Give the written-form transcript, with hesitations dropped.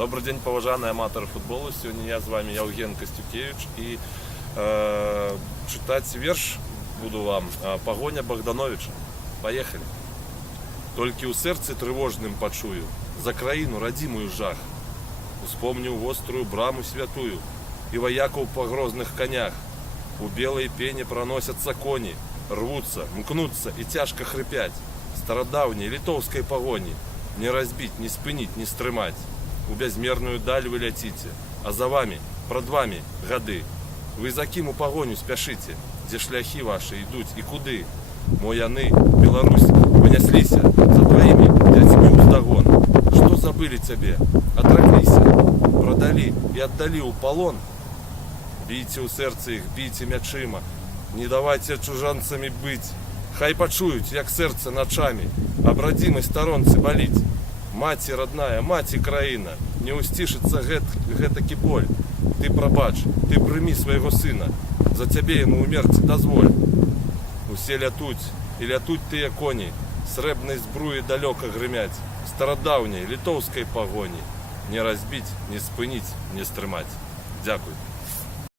Добрый день, поважанные аматоры футбола. Сегодня я с вами Евген Костюкевич. И читать верш буду вам «Погоня Богдановича». Поехали. Толькі ў сэрцы трывожным пачую за краіну радзімую жах. Успомню вострую браму святую и вояков по грозных конях. У белой пене проносятся кони, рвутся, мкнутся и тяжко хрипять. Стародавней литовской погони не разбить, не спынить, не стрымать. У бязмерную даль вы летите, а за вами, пред вами гады. Вы за кім у погоню спяшите, где шляхи ваши идут и куды? Мо яны, Беларусь, понеслися за твоими дядьми уздогон. Что забыли тебе? Отраклися, продали и отдали у полон. Бейте у сердца их, бейте мячима, не давайте чужанцами быть. Хай почують, як серце ночами, об родимой сторонце болить. Маці родная, маці країна, не устішиться гэтакі боль. Ты пробач, ты прыми свайго сына, за цябе яму умерці дазволь. Усе лятуць, і лятуць тыя коні, срэбнай збруі далёка грымяць, старадаўняй літоўскай пагоні. Не разбіць, не спыніць, не стрымаць. Дзякуй.